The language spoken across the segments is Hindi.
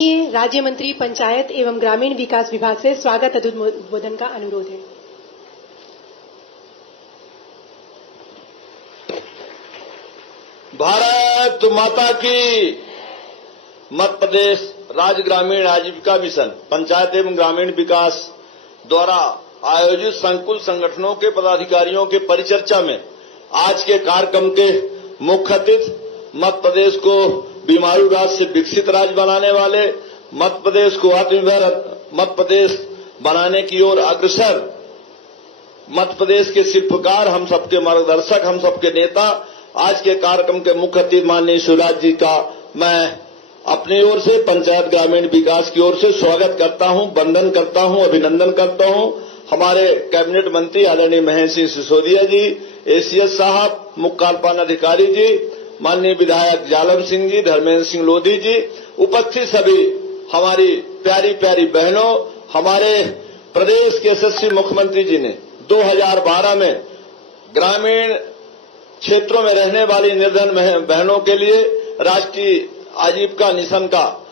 राज्य मंत्री पंचायत एवं ग्रामीण विकास विभाग से स्वागत उद्बोधन का अनुरोध है। भारत माता की। मध्य प्रदेश राज्य ग्रामीण आजीविका मिशन पंचायत एवं ग्रामीण विकास द्वारा आयोजित संकुल संगठनों के पदाधिकारियों के परिचर्चा में आज के कार्यक्रम के मुख्य अतिथि मध्य प्रदेश को बीमारू राज्य से विकसित राज्य बनाने वाले, मध्य प्रदेश को आत्मनिर्भर मध्य प्रदेश बनाने की ओर अग्रसर मध्य प्रदेश के शिल्पकार, हम सबके मार्गदर्शक, हम सबके नेता, आज के कार्यक्रम के मुख्य अतिथि माननीय शिवराज जी का मैं अपनी ओर से पंचायत ग्रामीण विकास की ओर से स्वागत करता हूं, वंदन करता हूं, अभिनंदन करता हूं। हमारे कैबिनेट मंत्री आदरणीय महेंद्र सिंह सिसोदिया जी, एसीएस साहब, मुख्य कार्यपालन अधिकारी जी, माननीय विधायक जालम सिंह जी, धर्मेंद्र सिंह लोधी जी, उपस्थित सभी हमारी प्यारी प्यारी बहनों, हमारे प्रदेश के यशस्वी मुख्यमंत्री जी ने 2012 में ग्रामीण क्षेत्रों में रहने वाली निर्धन बहनों के लिए राष्ट्रीय आजीविका मिशन का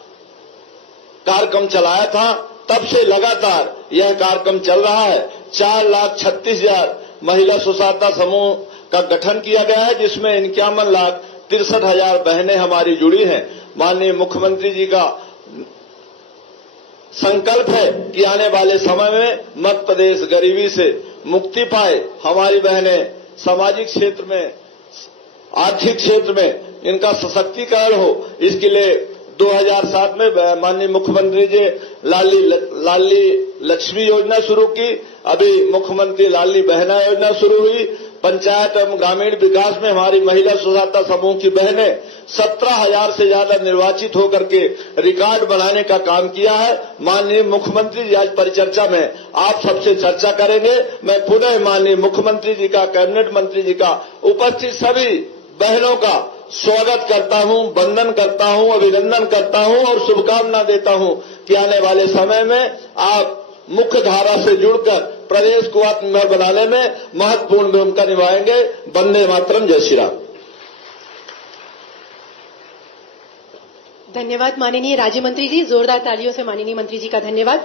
कार्यक्रम चलाया था। तब से लगातार यह कार्यक्रम चल रहा है। 4,36,000 महिला स्वसहायता समूह का गठन किया गया है, जिसमें 51,63,000 बहनें हमारी जुड़ी हैं। माननीय मुख्यमंत्री जी का संकल्प है कि आने वाले समय में मध्य प्रदेश गरीबी से मुक्ति पाए, हमारी बहनें सामाजिक क्षेत्र में, आर्थिक क्षेत्र में इनका सशक्तिकरण हो। इसके लिए 2007 में माननीय मुख्यमंत्री जी लाडली लक्ष्मी योजना शुरू की, अभी मुख्यमंत्री लाडली बहना योजना शुरू हुई। पंचायत एवं ग्रामीण विकास में हमारी महिला स्वसहायता समूह की बहनें 17,000 से ज्यादा निर्वाचित होकर के रिकॉर्ड बनाने का काम किया है। माननीय मुख्यमंत्री जी आज परिचर्चा में आप सबसे चर्चा करेंगे। मैं पुनः माननीय मुख्यमंत्री जी का, कैबिनेट मंत्री जी का, उपस्थित सभी बहनों का स्वागत करता हूं, वंदन करता हूं, अभिनंदन करता हूं और शुभकामना देता हूं कि आने वाले समय में आप मुख्य धारा से जुड़कर प्रदेश को आत्मनिर्भर बनाने में महत्वपूर्ण भूमिका निभाएंगे। वंदे मातरम, जय श्री राम। धन्यवाद माननीय राज्य मंत्री जी। जोरदार तालियों से माननीय मंत्री जी का धन्यवाद।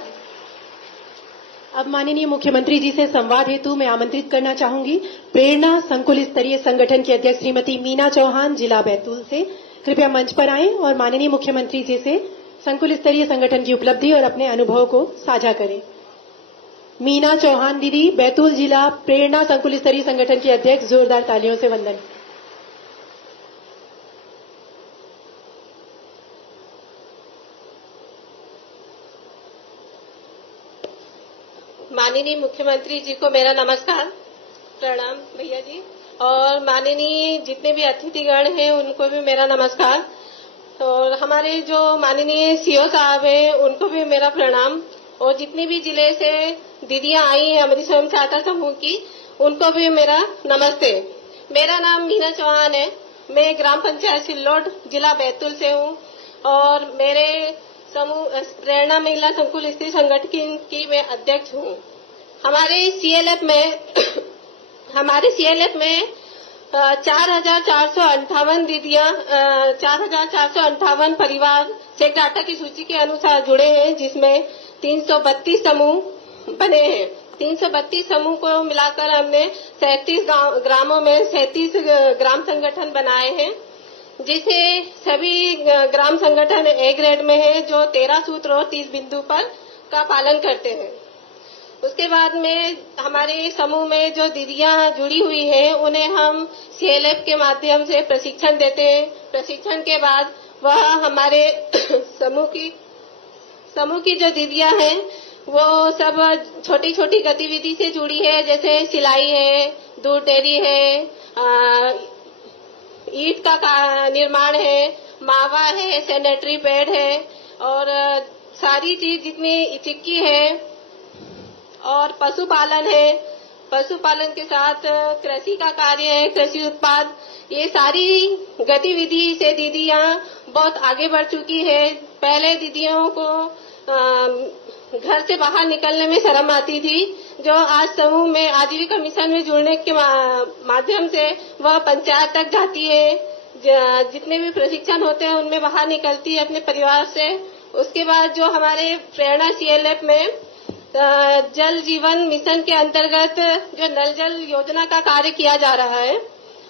अब माननीय मुख्यमंत्री जी से संवाद हेतु मैं आमंत्रित करना चाहूंगी प्रेरणा संकुल स्तरीय संगठन की अध्यक्ष श्रीमती मीना चौहान, जिला बैतूल से। कृपया मंच पर आएं और माननीय मुख्यमंत्री जी से संकुल स्तरीय संगठन की उपलब्धि और अपने अनुभव को साझा करें। मीना चौहान दीदी, बैतूल जिला प्रेरणा संकुल स्तरीय संगठन की अध्यक्ष, जोरदार तालियों से वंदन। माननीय मुख्यमंत्री जी को मेरा नमस्कार, प्रणाम भैया जी, और माननीय जितने भी अतिथिगण हैं उनको भी मेरा नमस्कार, और हमारे जो माननीय सीओ साहब हैं उनको भी मेरा प्रणाम, और जितनी भी जिले से दीदियां आई हैं हमारी स्वयं सहायता समूह की, उनको भी मेरा नमस्ते। मेरा नाम मीना चौहान है, मैं ग्राम पंचायत सिल्लोड, जिला बैतूल से हूँ, और मेरे समूह प्रेरणा महिला संकुल स्तरीय संगठन की मैं अध्यक्ष हूँ। हमारे सीएलएफ में 4,458 दीदियां 4,458 परिवार चेक डाटा की सूची के अनुसार जुड़े हैं, जिसमें 332 समूह बने हैं। 332 समूह को मिलाकर हमने 37 ग्रामों में 37 ग्राम संगठन बनाए हैं, जिसे सभी ग्राम संगठन ए ग्रेड में है, जो 13 सूत्र और 30 बिंदु पर का पालन करते हैं। उसके बाद में हमारे समूह में जो दीदियां जुड़ी हुई हैं उन्हें हम सीएलएफ के माध्यम से प्रशिक्षण देते हैं। प्रशिक्षण के बाद वह हमारे समूह की जो दीदियां हैं वो सब छोटी छोटी गतिविधि से जुड़ी है, जैसे सिलाई है, दूध डेयरी है, ईंट का निर्माण है, मावा है, सैनिटरी पैड है, और सारी चीज जितनी चिक्की है, और पशुपालन है। पशुपालन के साथ कृषि का कार्य है, कृषि उत्पाद, ये सारी गतिविधि से दीदियां बहुत आगे बढ़ चुकी है। पहले दीदियों को घर से बाहर निकलने में शर्म आती थी, जो आज समूह में आजीविका मिशन में जुड़ने के माध्यम से वह पंचायत तक जाती है, जितने भी प्रशिक्षण होते हैं उनमें बाहर निकलती है अपने परिवार से, उसके बाद जो हमारे प्रेरणा सीएलएफ में जल जीवन मिशन के अंतर्गत जो नल जल योजना का कार्य किया जा रहा है,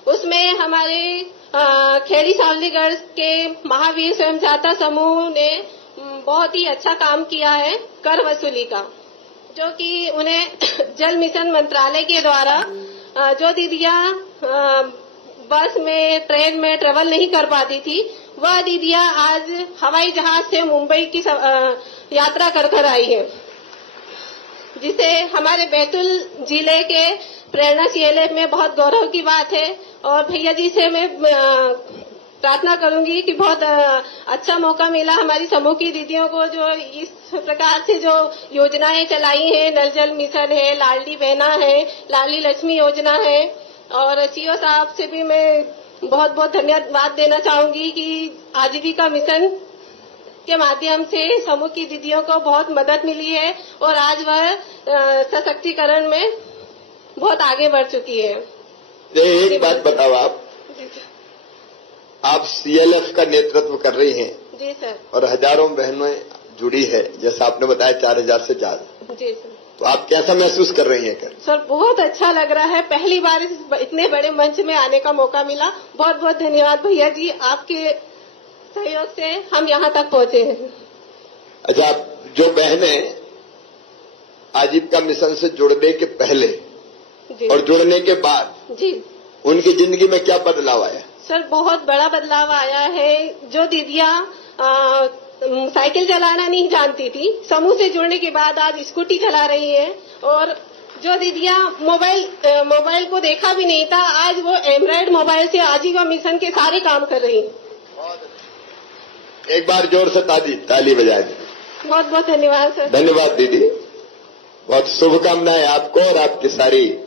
उसमें हमारे खेड़ी सावलीगढ़ के महावीर स्वयं सहायता समूह ने बहुत ही अच्छा काम किया है कर वसूली का, जो कि उन्हें जल मिशन मंत्रालय के द्वारा जो दीदियां बस में ट्रेन में ट्रेवल नहीं कर पाती थी, वह दीदियां आज हवाई जहाज से मुंबई की यात्रा कर आई है, जिसे हमारे बैतूल जिले के प्रेरणा सीएलएफ में बहुत गौरव की बात है। और भैया जी से मैं प्रार्थना करूंगी कि बहुत अच्छा मौका मिला हमारी समूह की दीदियों को, जो इस प्रकार से जो योजनाएं चलाई हैं, नल जल मिशन है, लाडली बहना है, लाडली लक्ष्मी योजना है। और सीओ साहब से भी मैं बहुत बहुत धन्यवाद देना चाहूंगी कि आजीविका मिशन के माध्यम से समूह की दीदियों को बहुत मदद मिली है और आज वह सशक्तिकरण में बहुत आगे बढ़ चुकी है। एक बात बताओ, आप सीएलएफ का नेतृत्व कर रही हैं। जी सर। और हजारों बहनें जुड़ी है, जैसा आपने बताया 4000 से ज्यादा। जी सर। तो आप कैसा महसूस कर रही हैं? कर सर बहुत अच्छा लग रहा है, पहली बार इतने बड़े मंच में आने का मौका मिला। बहुत बहुत धन्यवाद भैया जी, आपके सहयोग से हम यहाँ तक पहुँचे हैं। अच्छा, जो बहनें आजीविका मिशन से जुड़ने के पहले और जुड़ने के बाद जी उनकी जिंदगी में क्या बदलाव आया? सर बहुत बड़ा बदलाव आया है। जो दीदियां साइकिल चलाना नहीं जानती थी, समूह से जुड़ने के बाद आज स्कूटी चला रही हैं। और जो दीदियां मोबाइल को देखा भी नहीं था, आज वो एंड्रॉइड मोबाइल से आजीविका मिशन के सारे काम कर रही हैं। एक बार जोर से ताली बजाए दें। बहुत बहुत धन्यवाद सर। धन्यवाद दीदी, बहुत शुभकामनाएं आपको और आपकी सारी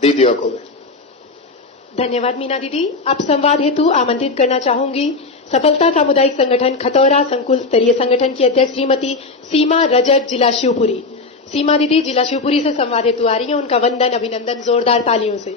दीदियों को। धन्यवाद मीना दीदी। अब संवाद हेतु आमंत्रित करना चाहूंगी सफलता सामुदायिक संगठन खतौरा संकुल स्तरीय संगठन की अध्यक्ष श्रीमती सीमा रजक, जिला शिवपुरी। सीमा दीदी जिला शिवपुरी से संवाद हेतु आ रही है, उनका वंदन अभिनंदन जोरदार तालियों से।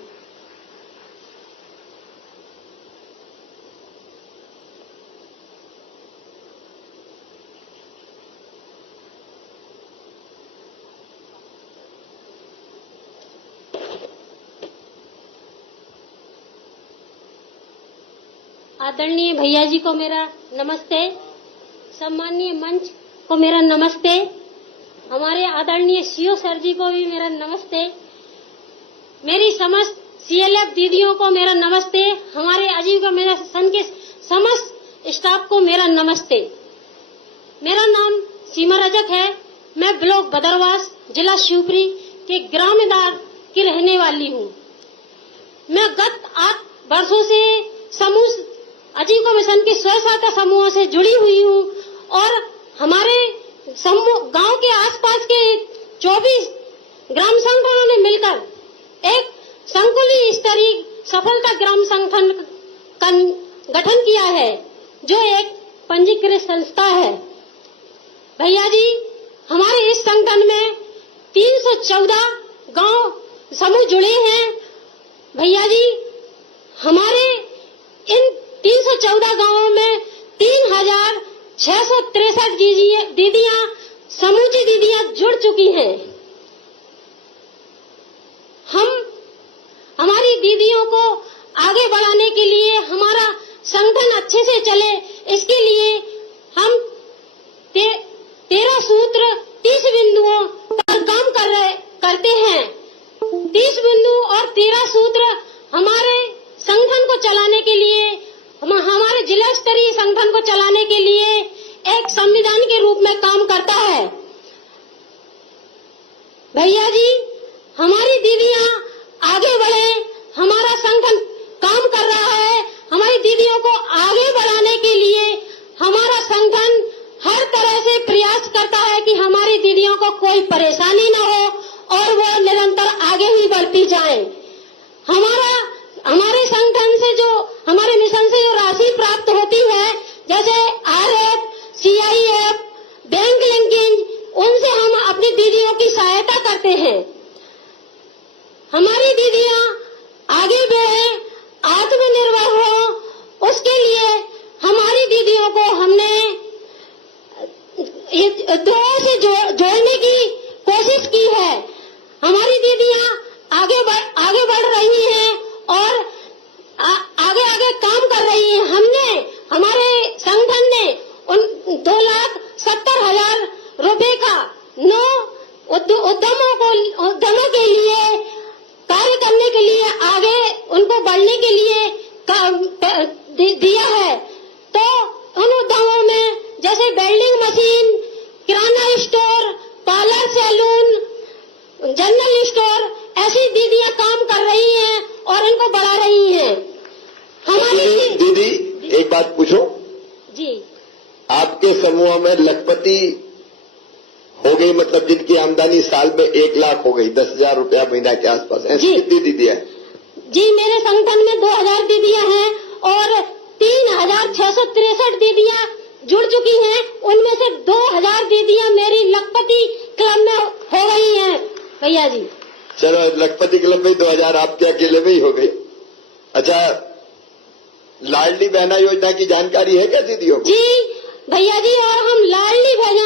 आदरणीय भैया जी को मेरा नमस्ते, सम्मानीय मंच को मेरा नमस्ते, हमारे आदरणीय सीओ सर जी को भी मेरा नमस्ते, मेरी समस्त सीएलएफ दीदियों को मेरा नमस्ते, हमारे आजीविका मिशन के समस्त स्टाफ को मेरा नमस्ते। मेरा नाम सीमा रजक है, मैं ब्लॉक बदरवास जिला शिवपुरी के ग्रामीणदार की रहने वाली हूँ। मैं गत 8 वर्षों से समूह आजीविका मिशन के स्व सहायता समूहों से जुड़ी हुई हूँ और हमारे गांव के आसपास के 24 ग्राम संगठनों ने मिलकर एक संकुली स्तरीय सफलता ग्राम संगठन का गठन किया है, जो एक पंजीकृत संस्था है। भैया जी, हमारे इस संगठन में 314 गांव समूह जुड़े हैं। भैया जी, हमारे इन 314 गांवों में 3663 दीदियां समूची दीदियां जुड़ चुकी हैं। हमारी दीदियों को आगे बढ़ाने के लिए, हमारा संगठन अच्छे से चले, इसके लिए हम 13 सूत्र 30 बिंदुओं पर काम करते हैं। 30 बिंदु और 13 सूत्र हमारे संगठन को चलाने के लिए, हमारे जिला स्तरीय संगठन को चलाने के लिए एक संविधान के रूप में काम करता है। भैया जी, हमारी दीदियां आगे बढ़े, हमारा संगठन काम कर रहा है। हमारी दीदियों को आगे बढ़ाने के लिए हमारा संगठन हर तरह से प्रयास करता है कि हमारी दीदियों को कोई परेशानी न हो और वो निरंतर आगे ही बढ़ती जाएं। हमारे संगठन से हमारे मिशन से जो राशि प्राप्त होती है, जैसे आरएफ, सीआईएफ, बैंक लिंकिंग, उनसे हम अपनी दीदियों की सहायता करते हैं। हमारी दीदियां आगे बढ़े, आत्मनिर्भर हो, उसके लिए हमारी दीदियों को हमने उद्योगों से जोड़ने की कोशिश की है। हमारी दीदियां आगे बढ़ रही हैं और आगे काम कर रही हैं। हमने, हमारे संगठन ने उन 2,70,000 रुपए का 9 उद्यमों के लिए कार्य करने के लिए आगे उनको बढ़ने के लिए दिया है। तो उन उद्यमों में जैसे वेल्डिंग मशीन, किराना store, parlour, salon, general store, ऐसी दीदियां काम कर रही हैं और इनको बढ़ा रही हैं। हमारी दीदी एक बात पूछो जी, आपके समूह में लखपति हो गई, मतलब जिनकी आमदनी साल में 1 लाख हो गई, 10,000 रुपया महीना के आसपास, ऐसी कितनी दीदियां? जी, मेरे संगठन में 2,000 दीदियां हैं और 3,663 दीदियां जुड़ चुकी हैं। उनमें से 2,000 दीदियां मेरी लखपति क्लब में हो गई हैं भैया जी। चलो, लखपति क्लब में 2,000 आपके अकेले में ही हो गई। अच्छा, लाडली बहना योजना की जानकारी है क्या दीदियों को? जी भैया जी, और हम लाडली बहना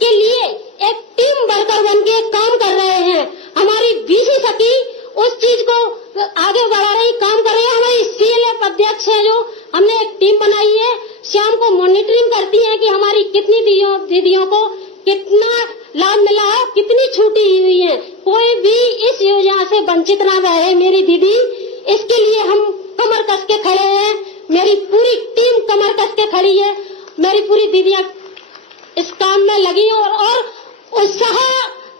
के लिए एक टीम वर्कर बन के काम कर रहे हैं। हमारी बीसी सखी उस चीज को आगे बढ़ा रही, काम कर रही है। हमारी CLF अध्यक्ष है जो, हमने एक टीम बनाई है, शाम को मॉनिटरिंग करती है कि हमारी कितनी दीदियों को कितना लाभ मिला है, कितनी छूटी हुई है। कोई भी इस योजना से वंचित ना रहे मेरी दीदी, इसके लिए हम कमर कस के खड़े हैं। मेरी पूरी टीम कमर कस के खड़ी है। मेरी पूरी दीदियां इस काम में लगी और उत्साह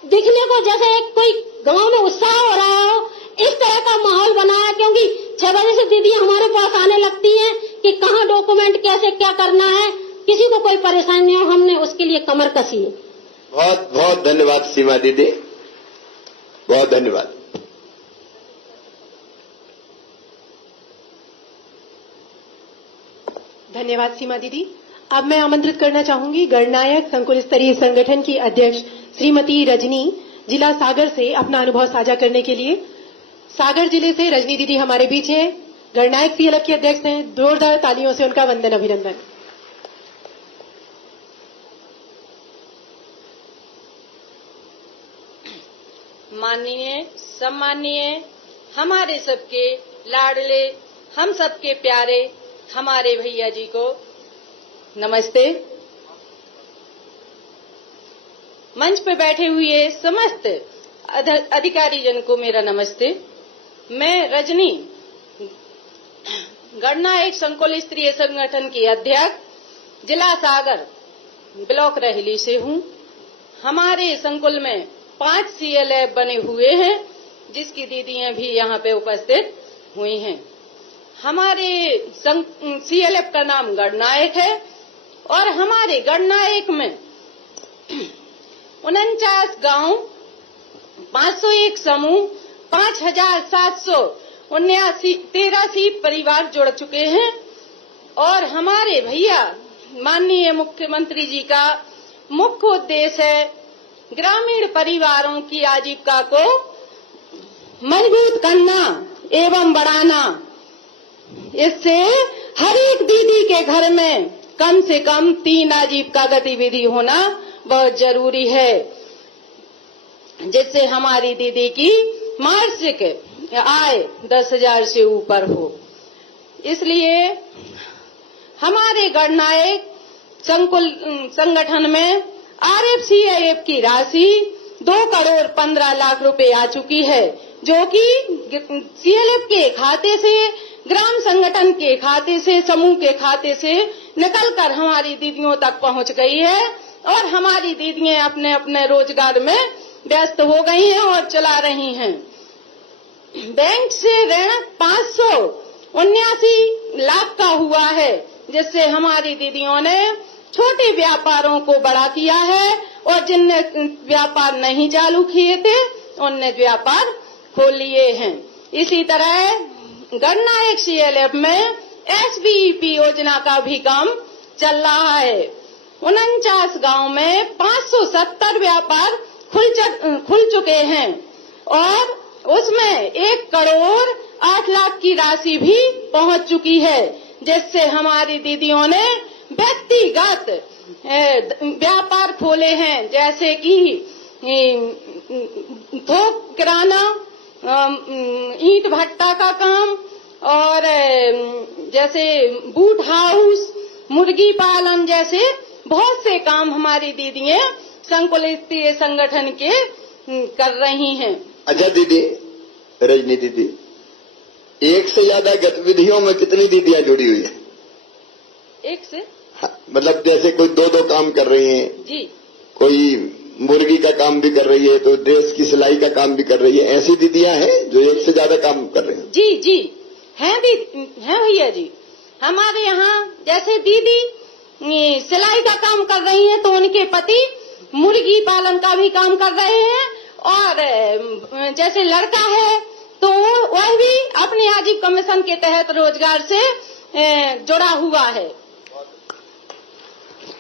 दिखने को, जैसे कोई गांव में उत्साह हो रहा हो, इस तरह का माहौल बनाया। क्योंकि 6 बजे से दीदियां हमारे पास आने लगती हैं कि कहाँ डॉक्यूमेंट, कैसे क्या करना है, किसी को कोई परेशानी हो, हमने उसके लिए कमर कसी है। बहुत बहुत धन्यवाद सीमा दीदी, बहुत धन्यवाद। धन्यवाद सीमा दीदी। अब मैं आमंत्रित करना चाहूंगी गणनायक संकुल स्तरीय संगठन की अध्यक्ष श्रीमती रजनी, जिला सागर से अपना अनुभव साझा करने के लिए। सागर जिले से रजनी दीदी हमारे बीच हैं, गणनायक CLF के अध्यक्ष हैं। जोरदार तालियों से उनका वंदन अभिनंदन। माननीय, सम्मानीय, हमारे सबके लाडले, हम सबके प्यारे हमारे भैया जी को नमस्ते। मंच पर बैठे हुए समस्त अधिकारी जन को मेरा नमस्ते। मैं रजनी, गणनायक संकुल स्तरीय संगठन की अध्यक्ष, जिला सागर, ब्लॉक रहली से हूँ। हमारे संकुल में 5 CLF बने हुए हैं, जिसकी दीदियां भी यहाँ पे उपस्थित हुई हैं। हमारे CLF का नाम गणनायक है और हमारे गणनायक में 49 गांव, 501 समूह, 5,783 परिवार जुड़ चुके हैं। और हमारे भैया माननीय मुख्यमंत्री जी का मुख्य उद्देश्य है ग्रामीण परिवारों की आजीविका को मजबूत करना एवं बढ़ाना। इससे हर एक दीदी के घर में कम से कम 3 आजीविका गतिविधि होना बहुत जरूरी है, जिससे हमारी दीदी की मासिक आय 10,000 से ऊपर हो। इसलिए हमारे गणनायक संकुल संगठन में RF-CIF की राशि 2,15,00,000 रुपए आ चुकी है, जो कि CLF के खाते से, ग्राम संगठन के खाते से, समूह के खाते से निकलकर हमारी दीदियों तक पहुंच गई है। और हमारी दीदियां अपने अपने रोजगार में व्यस्त हो गई हैं और चला रही हैं। बैंक से ऋण 579 लाख का हुआ है, जिससे हमारी दीदियों ने छोटे व्यापारों को बड़ा किया है और जिनने व्यापार नहीं चालू किए थे उनने व्यापार खोल लिए हैं। इसी तरह गणनायक CLF में SBEP योजना का भी काम चल रहा है। 49 गांव में 570 व्यापार खुल चुके हैं और उसमें 1,08,00,000 की राशि भी पहुंच चुकी है, जिससे हमारी दीदियों ने व्यक्तिगत व्यापार खोले हैं, जैसे कि थोक किराना, ईंट भट्टा का काम, और जैसे बूट हाउस, मुर्गी पालन जैसे बहुत से काम हमारी दीदियां संकुलित संगठन के कर रही हैं। अच्छा दीदी, रजनी दीदी, एक से ज्यादा गतिविधियों में कितनी दीदियां जुड़ी हुई है? एक से मतलब जैसे कोई दो काम कर रही हैं जी, कोई मुर्गी का काम भी कर रही है, तो ड्रेस की सिलाई का काम भी कर रही है, ऐसी दीदियां हैं जो एक से ज्यादा काम कर रही हैं? जी जी हैं भैया जी। हमारे यहाँ जैसे दीदी सिलाई का काम कर रही हैं, तो उनके पति मुर्गी पालन का भी काम कर रहे हैं, और जैसे लड़का है तो वह भी अपने आजीविका मिशन के तहत रोजगार से जुड़ा हुआ है।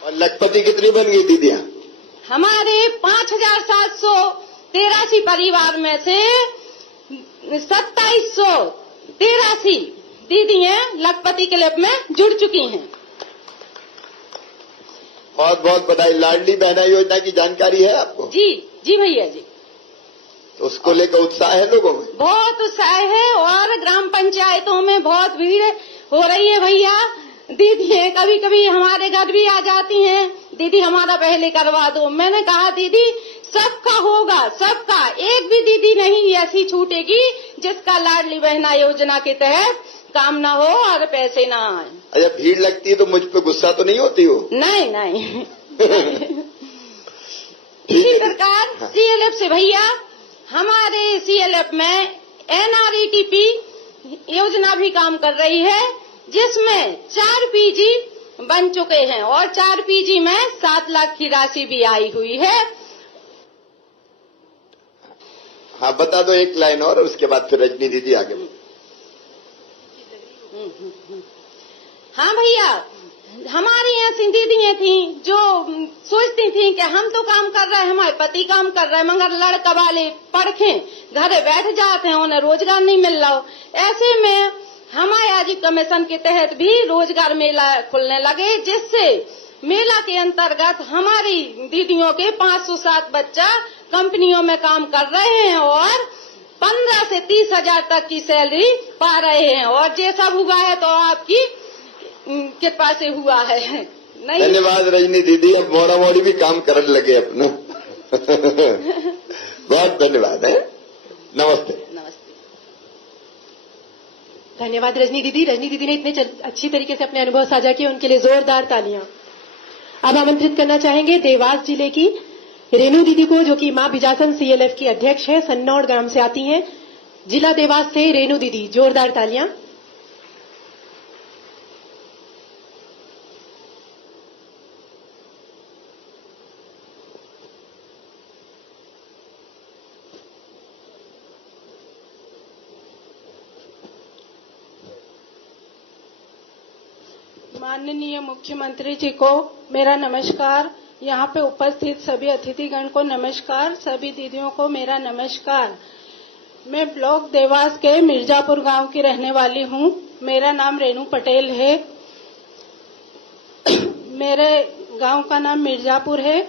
और लखपति कितनी बन गई दीदियां? हमारे 5783 परिवार में से 2783 दीदियां लखपति क्लब में जुड़ चुकी हैं। बहुत बहुत बधाई। लाडली बहना योजना की जानकारी है आपको? जी जी भैया जी। तो उसको लेकर उत्साह है लोगों में? बहुत उत्साह है, और ग्राम पंचायतों में बहुत भीड़ हो रही है भैया। दीदी कभी कभी हमारे घर भी आ जाती हैं, दीदी हमारा पहले करवा दो। मैंने कहा दीदी सबका होगा, सबका, एक भी दीदी नहीं ऐसी छूटेगी जिसका लाडली बहना योजना के तहत काम ना हो और पैसे ना आए। अच्छा, भीड़ लगती है तो मुझ पे गुस्सा तो नहीं होती हो? नहीं नहीं इसी प्रकार सीएलएफ से भैया, हमारे सीएलएफ में एनआरईटीपी योजना भी काम कर रही है, जिसमें 4 पीजी बन चुके हैं, और 4 पीजी में 7 लाख की राशि भी आई हुई है। हाँ, बता दो एक लाइन और उसके बाद फिर रजनी दीदी आगे। हाँ भैया, हमारी ऐसी दीदियां थी जो सोचती थी कि हम तो काम कर रहे हैं, हमारे पति काम कर रहे हैं, मगर लड़का वाले पढ़े घर बैठ जाते हैं, उन्हें रोजगार नहीं मिल रहा। ऐसे में हमारे आजीविका मिशन के तहत भी रोजगार मेला खुलने लगे, जिससे मेला के अंतर्गत हमारी दीदियों के 507 बच्चा कंपनियों में काम कर रहे हैं, और 15 से 30 हजार तक की सैलरी पा रहे हैं। और ये सब हुआ है तो आपकी कृपा से हुआ है। नहीं, धन्यवाद रजनी दीदी। अब मोड़ा मोड़ी भी काम करने लगे अपना बहुत धन्यवाद है। नमस्ते। नमस्ते। धन्यवाद रजनी दीदी। रजनी दीदी ने इतने अच्छी तरीके से अपने अनुभव साझा किए, उनके लिए जोरदार तालियां। अब आमंत्रित करना चाहेंगे देवास जिले की रेणु दीदी को, जो कि मां बिजासन सीएलएफ की अध्यक्ष है, सन्नौड़ ग्राम से आती हैं। जिला देवास से रेणु दीदी, जोरदार तालियां। माननीय मुख्यमंत्री जी को मेरा नमस्कार। यहाँ पे उपस्थित सभी अतिथिगण को नमस्कार। सभी दीदियों को मेरा नमस्कार। मैं ब्लॉक देवास के मिर्जापुर गांव की रहने वाली हूँ। मेरा नाम रेणु पटेल है। मेरे गांव का नाम मिर्जापुर है।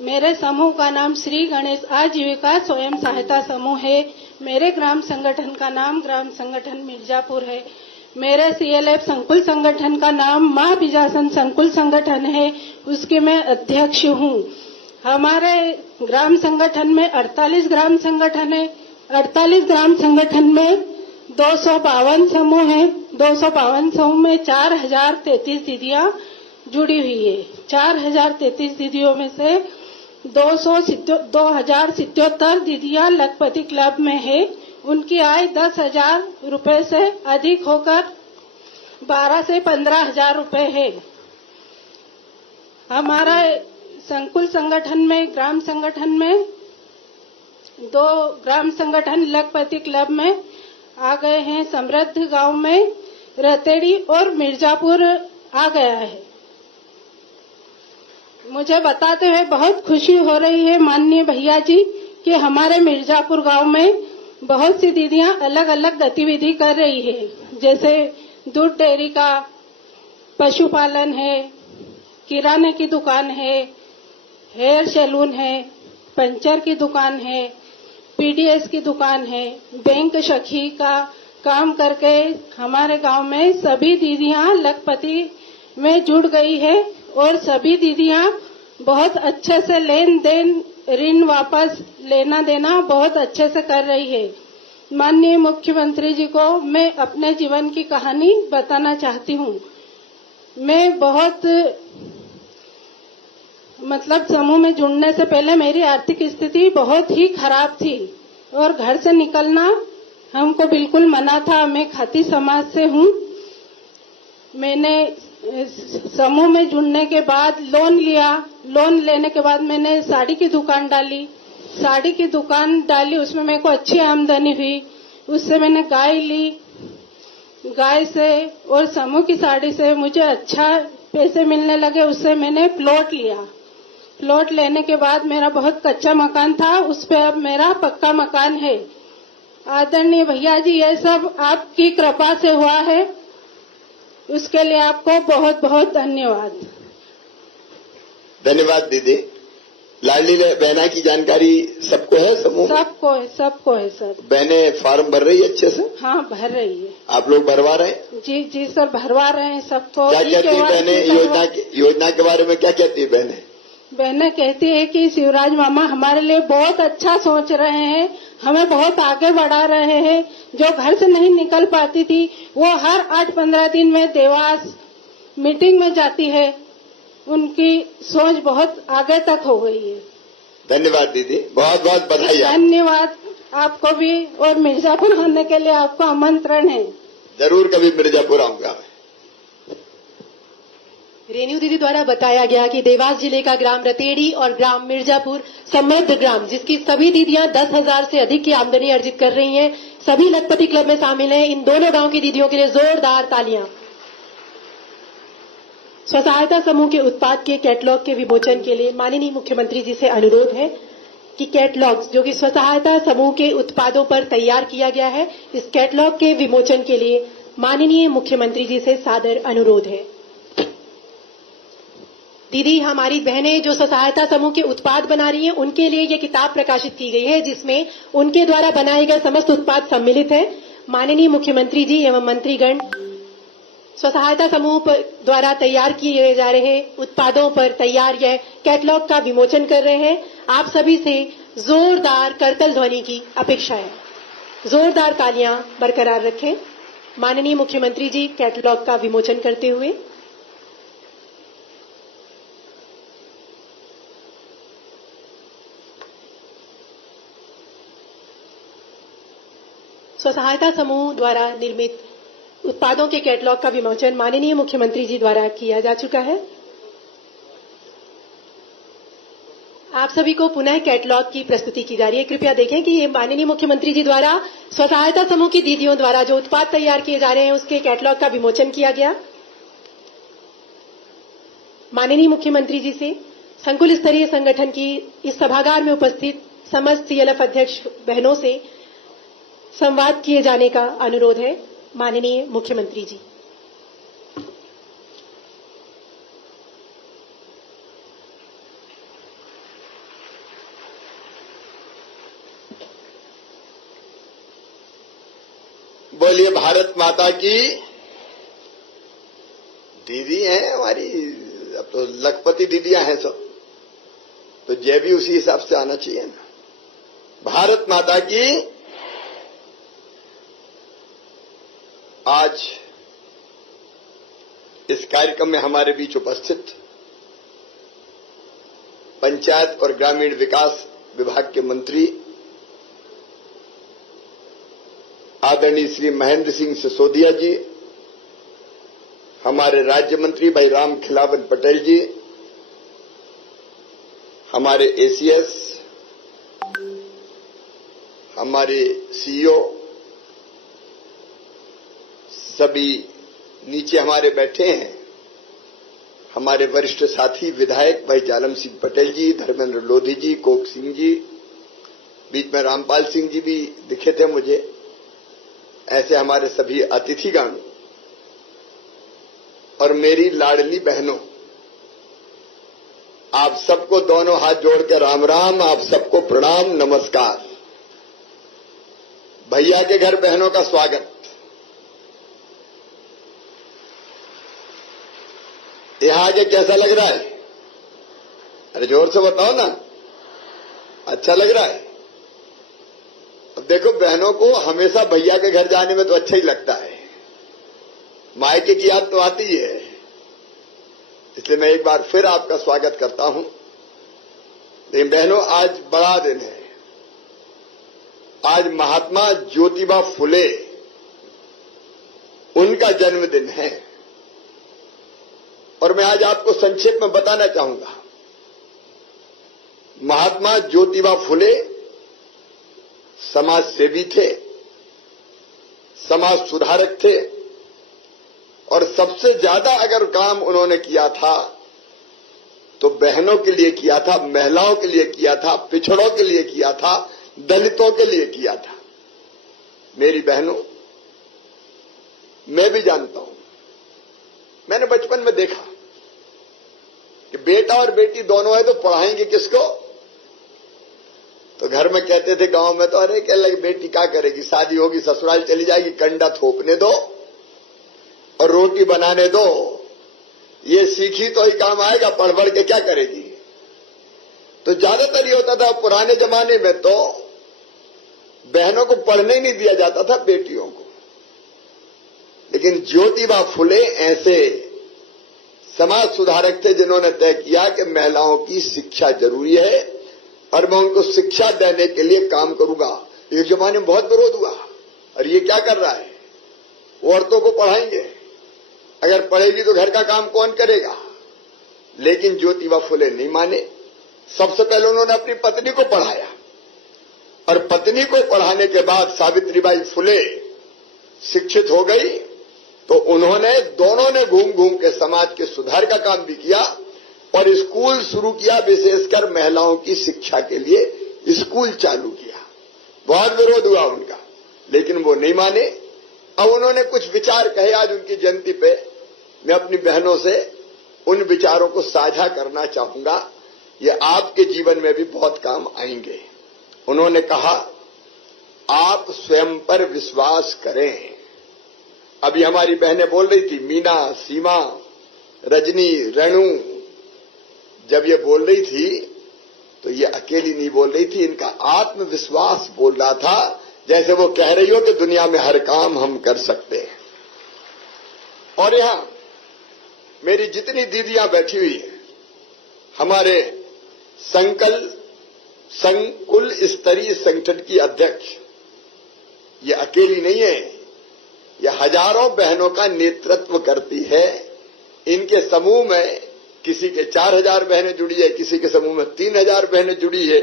मेरे समूह का नाम श्री गणेश आजीविका स्वयं सहायता समूह है। मेरे ग्राम संगठन का नाम ग्राम संगठन मिर्जापुर है। मेरे सीएलएफ संकुल संगठन का नाम मां बिजासन संकुल संगठन है, उसके मैं अध्यक्ष हूँ। हमारे ग्राम संगठन में 48 ग्राम संगठन है। 48 ग्राम संगठन में 252 समूह है। 252 समूह में 4033 दीदियां जुड़ी हुई है। 4033 दीदियों में से 2077 दीदियां लखपति क्लब में है। उनकी आय 10,000 रुपए से अधिक होकर 12 से 15,000 रुपए है। हमारा संकुल संगठन में ग्राम संगठन में 2 ग्राम संगठन लखपति क्लब में आ गए हैं। समृद्ध गांव में रतेड़ी और मिर्जापुर आ गया है। मुझे बताते हुए बहुत खुशी हो रही है माननीय भैया जी कि हमारे मिर्जापुर गांव में बहुत सी दीदियां अलग अलग गतिविधि कर रही है, जैसे दूध डेयरी का, पशुपालन है, किराने की दुकान है, हेयर सैलून है, पंचर की दुकान है, पीडीएस की दुकान है, बैंक सखी का काम करके हमारे गांव में सभी दीदियां लखपति में जुड़ गई है और सभी दीदियां बहुत अच्छे से लेन देन, ऋण वापस लेना देना बहुत अच्छे से कर रही है। माननीय मुख्यमंत्री जी को मैं अपने जीवन की कहानी बताना चाहती हूँ। मैं बहुत समूह में जुड़ने से पहले मेरी आर्थिक स्थिति बहुत ही खराब थी और घर से निकलना हमको बिल्कुल मना था। मैं खाती समाज से हूँ। मैंने समूह में जुड़ने के बाद लोन लिया। लोन लेने के बाद मैंने साड़ी की दुकान डाली। उसमें मेरे को अच्छी आमदनी हुई। उससे मैंने गाय ली। गाय से और समूह की साड़ी से मुझे अच्छा पैसे मिलने लगे। उससे मैंने प्लॉट लिया। प्लॉट लेने के बाद मेरा बहुत कच्चा मकान था, उस पे अब मेरा पक्का मकान है। आदरणीय भैया जी, ये सब आपकी कृपा से हुआ है, उसके लिए आपको बहुत बहुत धन्यवाद। धन्यवाद दीदी। लाडली बहना की जानकारी सबको है समूह? सबको है सर। बहनें फार्म भर रही है अच्छे से? हाँ, भर रही है। आप लोग भरवा रहे हैं? जी सर, भरवा रहे हैं सबको। क्या कहती है बहनें योजना के बारे में? क्या कहती है बहनें? बहनें कहती है कि शिवराज मामा हमारे लिए बहुत अच्छा सोच रहे हैं, हमें बहुत आगे बढ़ा रहे हैं। जो घर से नहीं निकल पाती थी वो हर 8-15 दिन में देवास मीटिंग में जाती है। उनकी सोच बहुत आगे तक हो गई है। धन्यवाद दीदी, बहुत बहुत बधाई। धन्यवाद आपको भी। और मिर्जापुर आने के लिए आपको आमंत्रण है। जरूर कभी मिर्जापुर आऊंगा। रेणु दीदी द्वारा बताया गया कि देवास जिले का ग्राम रतेड़ी और ग्राम मिर्जापुर समृद्ध ग्राम, जिसकी सभी दीदियां 10,000 से अधिक की आमदनी अर्जित कर रही हैं, सभी लखपति क्लब में शामिल हैं। इन दोनों गांव की दीदियों के लिए जोरदार तालियां। स्व सहायता समूह के उत्पाद के कैटलॉग के विमोचन के लिए माननीय मुख्यमंत्री जी से अनुरोध है कि कैटलॉग जो कि स्व सहायता समूह के उत्पादों पर तैयार किया गया है, इस कैटलॉग के विमोचन के लिए माननीय मुख्यमंत्री जी से सादर अनुरोध है। दीदी, हमारी बहनें जो स्व सहायता समूह के उत्पाद बना रही हैं, उनके लिए ये किताब प्रकाशित की गई है, जिसमें उनके द्वारा बनाए गए समस्त उत्पाद सम्मिलित है। माननीय मुख्यमंत्री जी एवं मंत्रीगण स्व सहायता समूह द्वारा तैयार किए जा रहे उत्पादों पर तैयार यह कैटलॉग का विमोचन कर रहे हैं। आप सभी से जोरदार करतल ध्वनि की अपेक्षा है। जोरदार तालियां बरकरार रखें। माननीय मुख्यमंत्री जी कैटलॉग का विमोचन करते हुए। स्व सहायता समूह द्वारा निर्मित उत्पादों के कैटलॉग का विमोचन माननीय मुख्यमंत्री जी द्वारा किया जा चुका है। आप सभी को पुनः कैटलॉग की प्रस्तुति की जा रही है। कृपया देखें कि ये माननीय मुख्यमंत्री जी द्वारा स्व सहायता समूह की दीदियों द्वारा जो उत्पाद तैयार किए जा रहे हैं, उसके कैटलॉग का विमोचन किया गया। माननीय मुख्यमंत्री जी से संकुल स्तरीय संगठन की इस सभागार में उपस्थित समस्त सीएलएफ अध्यक्ष बहनों से संवाद किए जाने का अनुरोध है। माननीय मुख्यमंत्री जी। बोलिए भारत माता की। दीदी हैं हमारी, अब तो लखपति दीदियां हैं सब, तो जय भी उसी हिसाब से आना चाहिए ना। भारत माता की। आज इस कार्यक्रम में हमारे बीच उपस्थित पंचायत और ग्रामीण विकास विभाग के मंत्री आदरणीय श्री महेंद्र सिंह सिसोदिया जी, हमारे राज्य मंत्री भाई राम खिलावन पटेल जी, हमारे एसीएस, हमारे सीईओ, सभी नीचे हमारे बैठे हैं, हमारे वरिष्ठ साथी विधायक भाई जालम सिंह पटेल जी, धर्मेंद्र लोधी जी, कोक सिंह जी, बीच में रामपाल सिंह जी भी दिखे थे मुझे। ऐसे हमारे सभी अतिथिगण और मेरी लाडली बहनों, आप सबको दोनों हाथ जोड़कर राम राम, आप सबको प्रणाम, नमस्कार। भैया के घर बहनों का स्वागत। यहां आके कैसा लग रहा है? अरे जोर से बताओ ना, अच्छा लग रहा है? अब देखो, बहनों को हमेशा भैया के घर जाने में तो अच्छा ही लगता है, मायके की याद तो आती ही है। इसलिए मैं एक बार फिर आपका स्वागत करता हूं। लेकिन बहनों, आज बड़ा दिन है। आज महात्मा ज्योतिबा फुले, उनका जन्मदिन है। और मैं आज आपको संक्षेप में बताना चाहूंगा। महात्मा ज्योतिबा फुले समाज सेवी थे, समाज सुधारक थे, और सबसे ज्यादा अगर काम उन्होंने किया था तो बहनों के लिए किया था, महिलाओं के लिए किया था, पिछड़ों के लिए किया था, दलितों के लिए किया था। मेरी बहनों, मैं भी जानता हूं, मैंने बचपन में देखा कि बेटा और बेटी दोनों है तो पढ़ाएंगे किसको? तो घर में कहते थे गांव में तो, अरे क्या लगे बेटी क्या करेगी, शादी होगी ससुराल चली जाएगी, कंडा थोपने दो और रोटी बनाने दो, ये सीखी तो ही काम आएगा, पढ़ पढ़ के क्या करेगी। तो ज्यादातर ये होता था पुराने जमाने में, तो बहनों को पढ़ने ही नहीं दिया जाता था, बेटियों को। लेकिन ज्योतिबा फुले ऐसे समाज सुधारक थे जिन्होंने तय किया कि महिलाओं की शिक्षा जरूरी है और मैं उनको शिक्षा देने के लिए काम करूंगा। एक जमाने में बहुत विरोध हुआ, और ये क्या कर रहा है, औरतों को पढ़ाएंगे, अगर पढ़ेगी तो घर का काम कौन करेगा। लेकिन ज्योतिबा फुले नहीं माने। सबसे पहले उन्होंने अपनी पत्नी को पढ़ाया, और पत्नी को पढ़ाने के बाद सावित्रीबाई फुले शिक्षित हो गई, तो उन्होंने दोनों ने घूम घूम के समाज के सुधार का काम भी किया और स्कूल शुरू किया, विशेषकर महिलाओं की शिक्षा के लिए स्कूल चालू किया। बहुत विरोध हुआ उनका, लेकिन वो नहीं माने। अब उन्होंने कुछ विचार कहे। आज उनकी जयंती पे मैं अपनी बहनों से उन विचारों को साझा करना चाहूंगा, ये आपके जीवन में भी बहुत काम आएंगे। उन्होंने कहा, आप स्वयं पर विश्वास करें। अभी हमारी बहनें बोल रही थी, मीना, सीमा, रजनी, रेणु, जब ये बोल रही थी तो ये अकेली नहीं बोल रही थी, इनका आत्मविश्वास बोल रहा था, जैसे वो कह रही हो कि दुनिया में हर काम हम कर सकते हैं। और यहां मेरी जितनी दीदियां बैठी हुई हैं, हमारे संकुल स्तरीय संगठन की अध्यक्ष, ये अकेली नहीं है, ये हजारों बहनों का नेतृत्व करती है। इनके समूह में किसी के 4000 बहनें जुड़ी है, किसी के समूह में 3000 बहनें जुड़ी है।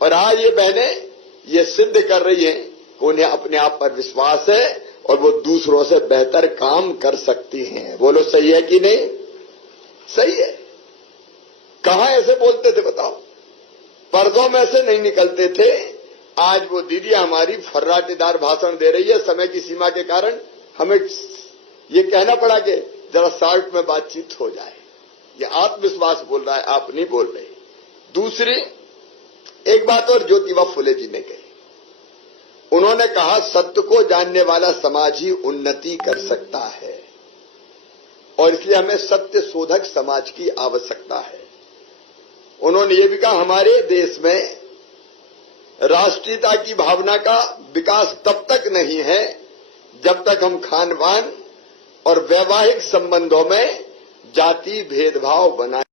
और आज ये बहनें ये सिद्ध कर रही हैं कि उन्हें अपने आप पर विश्वास है और वो दूसरों से बेहतर काम कर सकती हैं। बोलो सही है कि नहीं? सही है। कहां ऐसे बोलते थे बताओ? पर्दों में से नहीं निकलते थे। आज वो दीदी हमारी फर्राटेदार भाषण दे रही है। समय की सीमा के कारण हमें ये कहना पड़ा कि जरा शॉर्ट में बातचीत हो जाए। ये आत्मविश्वास बोल रहा है, आप नहीं बोल रहे। दूसरी एक बात और ज्योतिबा फुले जी ने कही, उन्होंने कहा, सत्य को जानने वाला समाज ही उन्नति कर सकता है और इसलिए हमें सत्य शोधक समाज की आवश्यकता है। उन्होंने ये भी कहा, हमारे देश में राष्ट्रीयता की भावना का विकास तब तक नहीं है जब तक हम खान पान और वैवाहिक संबंधों में जाति भेदभाव बनाए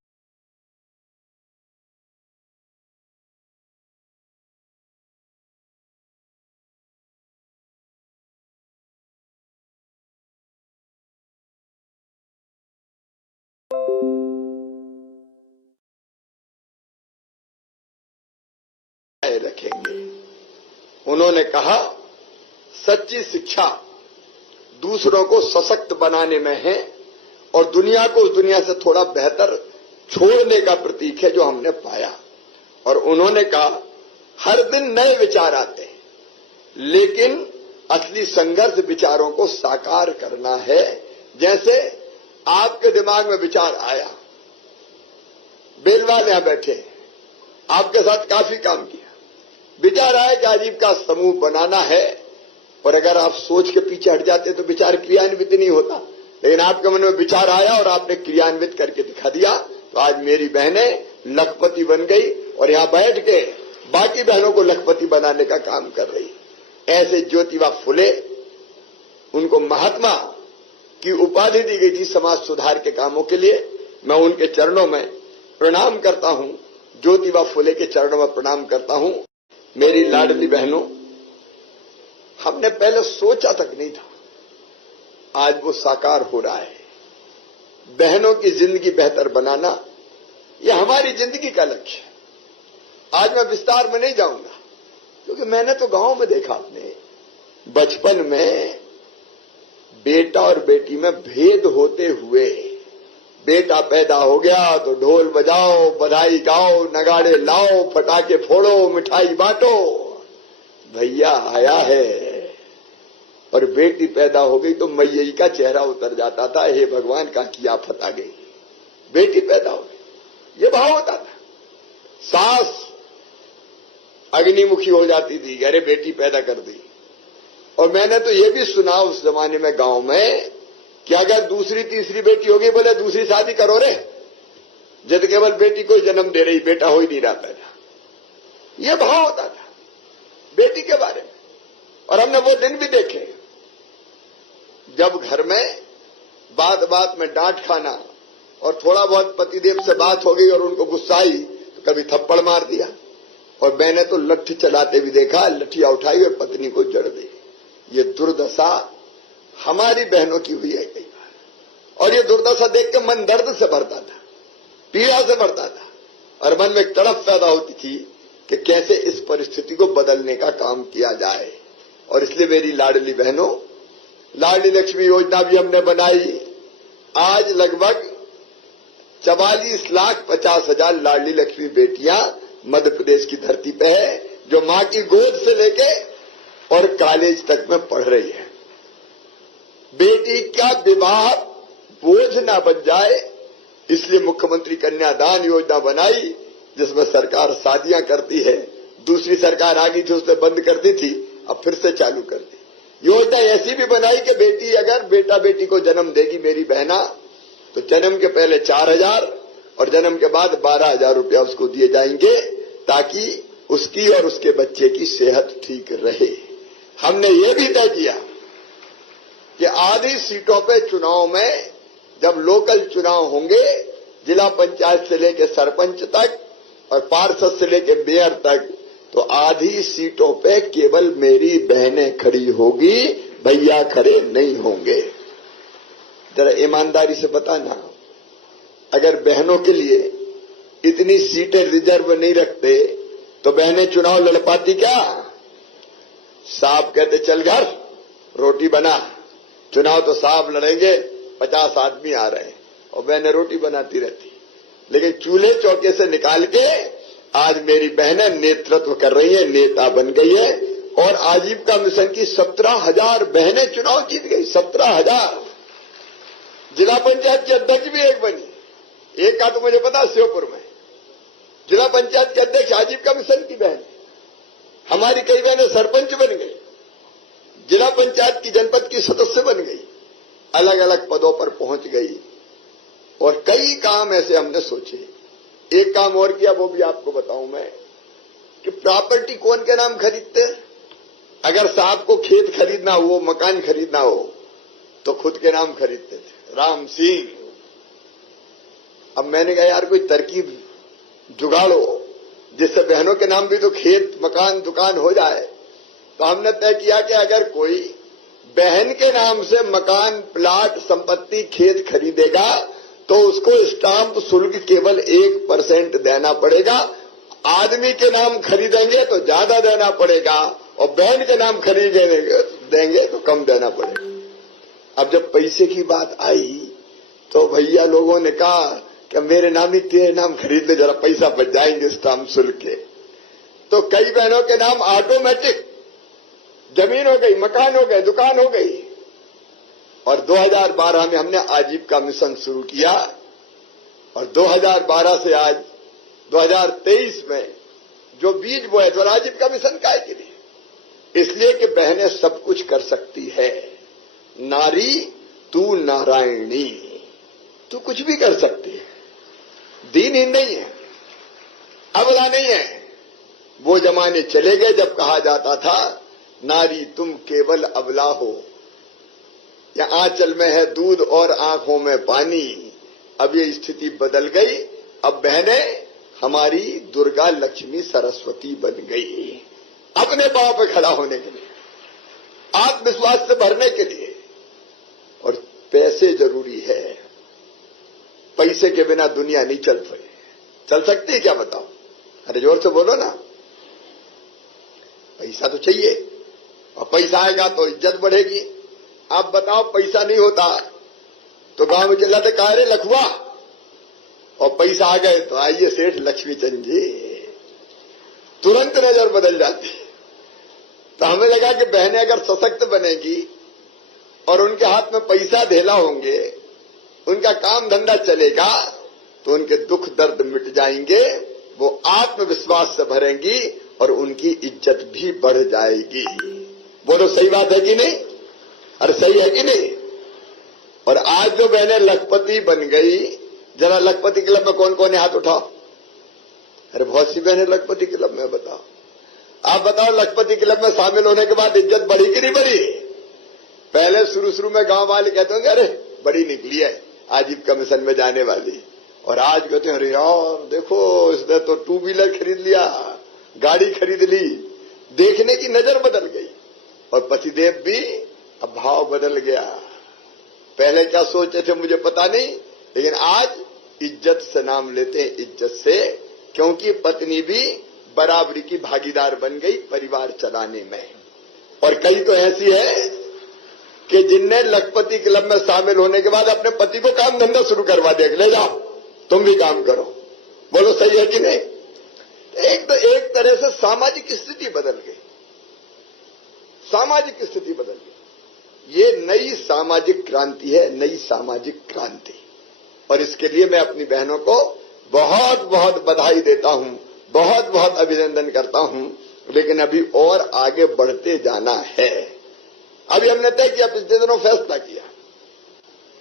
रखेंगे। उन्होंने कहा, सच्ची शिक्षा दूसरों को सशक्त बनाने में है और दुनिया को उस दुनिया से थोड़ा बेहतर छोड़ने का प्रतीक है जो हमने पाया। और उन्होंने कहा, हर दिन नए विचार आते हैं, लेकिन असली संघर्ष विचारों को साकार करना है। जैसे आपके दिमाग में विचार आया, बेलवाल यहां बैठे हैं, आपके साथ काफी काम किया। विचार आया कि आजीविका समूह बनाना है, और अगर आप सोच के पीछे हट जाते तो विचार क्रियान्वित नहीं होता, लेकिन आपके मन में विचार आया और आपने क्रियान्वित करके दिखा दिया। तो आज मेरी बहनें लखपति बन गई और यहां बैठ के बाकी बहनों को लखपति बनाने का काम कर रही। ऐसे ज्योतिबा फुले, उनको महात्मा की उपाधि दी गई थी समाज सुधार के कामों के लिए। मैं उनके चरणों में प्रणाम करता हूं, ज्योतिबा फुले के चरणों में प्रणाम करता हूं। मेरी लाडली बहनों, हमने पहले सोचा तक नहीं था, आज वो साकार हो रहा है। बहनों की जिंदगी बेहतर बनाना, यह हमारी जिंदगी का लक्ष्य है। आज मैं विस्तार में नहीं जाऊंगा, क्योंकि मैंने तो गांव में देखा, अपने बचपन में बेटा और बेटी में भेद होते हुए, बेटा पैदा हो गया तो ढोल बजाओ, बधाई गाओ, नगाड़े लाओ, पटाखे फोड़ो, मिठाई बांटो, भैया आया है। और बेटी पैदा हो गई तो मैया का चेहरा उतर जाता था, हे भगवान का की आफत आ गई, बेटी पैदा हो गई, ये भाव होता था। सास अग्निमुखी हो जाती थी, अरे बेटी पैदा कर दी। और मैंने तो ये भी सुना उस जमाने में गांव में कि अगर दूसरी तीसरी बेटी होगी, बोले दूसरी शादी करो रे, जब केवल बेटी को जन्म दे रही, बेटा हो ही नहीं रहा पैदा। ये भाव होता था बेटी के बारे में। और हमने वो दिन भी देखे जब घर में बात बात में डांट खाना, और थोड़ा बहुत पतिदेव से बात हो गई और उनको गुस्सा आई तो कभी थप्पड़ मार दिया। और मैंने तो लट्ठी चलाते भी देखा, लट्ठियां उठाई और पत्नी को जड़ दी। ये दुर्दशा हमारी बहनों की हुई है कई बार, और ये दुर्दशा देख के मन दर्द से भरता था, पीड़ा से भरता था, और मन में एक तड़प पैदा होती थी कि कैसे इस परिस्थिति को बदलने का काम किया जाए। और इसलिए मेरी लाडली बहनों, लाडली लक्ष्मी योजना भी हमने बनाई। आज लगभग 44,50,000 लाडली लक्ष्मी बेटियां मध्य प्रदेश की धरती पे है, जो मां की गोद से लेके और कॉलेज तक में पढ़ रही है। बेटी का विवाह बोझ ना बन जाए, इसलिए मुख्यमंत्री कन्यादान योजना बनाई, जिसमें सरकार शादियां करती है। दूसरी सरकार आ गई थी, उसने बंद कर दी थी, अब फिर से चालू कर दी। योजना ऐसी भी बनाई कि बेटी अगर बेटा बेटी को जन्म देगी मेरी बहना, तो जन्म के पहले 4,000 और जन्म के बाद 12,000 रुपया उसको दिए जाएंगे, ताकि उसकी और उसके बच्चे की सेहत ठीक रहे। हमने ये भी तय किया कि आधी सीटों पे चुनाव में, जब लोकल चुनाव होंगे, जिला पंचायत से लेकर सरपंच तक और पार्षद से लेकर मेयर तक, तो आधी सीटों पे केवल मेरी बहनें खड़ी होगी, भैया खड़े नहीं होंगे। जरा ईमानदारी से बताना, अगर बहनों के लिए इतनी सीटें रिजर्व नहीं रखते तो बहनें चुनाव लड़ पाती क्या? साहब कहते चल घर रोटी बना, चुनाव तो साहब लड़ेंगे, 50 आदमी आ रहे हैं, और बहनें रोटी बनाती रहती। लेकिन चूल्हे चौके से निकाल के आज मेरी बहनें नेतृत्व कर रही है, नेता बन गई है। और आजीविका मिशन की 17,000 बहनें चुनाव जीत गई, 17,000। जिला पंचायत की अध्यक्ष भी एक बनी, एक का तो मुझे पता श्योपुर में जिला पंचायत के अध्यक्ष आजीविका मिशन की बहन। हमारी कई बहनें सरपंच बन गई, जिला पंचायत की जनपद की सदस्य बन गई, अलग अलग पदों पर पहुंच गई। और कई काम ऐसे हमने सोचे। एक काम और किया, वो भी आपको बताऊं मैं, कि प्रॉपर्टी कौन के नाम खरीदते? अगर साहब को खेत खरीदना हो, मकान खरीदना हो, तो खुद के नाम खरीदते थे, राम सिंह। अब मैंने कहा यार कोई तरकीब जुगाड़ो जिससे बहनों के नाम भी तो खेत मकान दुकान हो जाए। तो हमने तय किया कि अगर कोई बहन के नाम से मकान प्लाट संपत्ति खेत खरीदेगा तो उसको स्टाम्प शुल्क केवल 1% देना पड़ेगा। आदमी के नाम खरीदेंगे तो ज्यादा देना पड़ेगा, और बहन के नाम देंगे तो कम देना पड़ेगा। अब जब पैसे की बात आई तो भैया लोगों ने कहा कि मेरे नाम ही तेरे नाम खरीद ले, जरा पैसा बच जाएंगे स्टाम्प शुल्क के। तो कई बहनों के नाम ऑटोमेटिक जमीन हो गई, मकान हो गए, दुकान हो गई। और 2012 में हमने आजीविका मिशन शुरू किया, और 2012 से आज 2023 में जो बीज बोए तो आजीविका मिशन काय के लिए, इसलिए कि बहनें सब कुछ कर सकती है। नारी तू नारायणी, तू कुछ भी कर सकती है, दीनहीन नहीं है, अबला नहीं है। वो जमाने चले गए जब कहा जाता था नारी तुम केवल अबला हो, या आंचल में है दूध और आंखों में पानी। अब ये स्थिति बदल गई, अब बहनें हमारी दुर्गा लक्ष्मी सरस्वती बन गई, अपने पांव पे खड़ा होने के लिए, आत्मविश्वास से भरने के लिए। और पैसे जरूरी है, पैसे के बिना दुनिया नहीं चल सकती है क्या बताओ? अरे जोर से बोलो ना, पैसा तो चाहिए, और पैसा आएगा तो इज्जत बढ़ेगी। आप बताओ पैसा नहीं होता तो गांव में चिल्लाते कहा रे लखुआ, और पैसा आ गए तो आइए सेठ लक्ष्मीचंद जी, तुरंत नजर बदल जाती। तो हमें लगा कि बहनें अगर सशक्त बनेगी और उनके हाथ में पैसा धेला होंगे, उनका काम धंधा चलेगा, तो उनके दुख दर्द मिट जाएंगे, वो आत्मविश्वास से भरेंगी और उनकी इज्जत भी बढ़ जाएगी। बोलो सही बात है कि नहीं? अरे सही है कि नहीं? और आज जो बहनें लखपति बन गई, जरा लखपति क्लब में कौन कौन है हाथ उठाओ। अरे बहुत सी बहनें लखपति क्लब में, बताओ आप बताओ लखपति क्लब में शामिल होने के बाद इज्जत बढ़ी कि नहीं बढ़ी? पहले शुरू में गांव वाले कहते होंगे अरे बड़ी निकली है आजीविका मिशन में जाने वाली, और आज कहते हैं अरे यार देखो इसने तो 2 व्हीलर खरीद लिया, गाड़ी खरीद ली। देखने की नजर बदल गई, और पतिदेव भी अब भाव बदल गया। पहले क्या सोचते थे मुझे पता नहीं, लेकिन आज इज्जत से नाम लेते हैं, इज्जत से, क्योंकि पत्नी भी बराबरी की भागीदार बन गई परिवार चलाने में। और कई तो ऐसी है कि जिनने लखपति क्लब में शामिल होने के बाद अपने पति को काम धंधा शुरू करवा दिया, ले जाओ तुम भी काम करो। बोलो सही है कि नहीं? एक तरह से सामाजिक स्थिति बदल गई, सामाजिक स्थिति बदल गई। ये नई सामाजिक क्रांति है, नई सामाजिक क्रांति। और इसके लिए मैं अपनी बहनों को बहुत बहुत बधाई देता हूं, बहुत बहुत अभिनंदन करता हूं। लेकिन अभी और आगे बढ़ते जाना है। अभी हमने तय किया, पिछले दिनों फैसला किया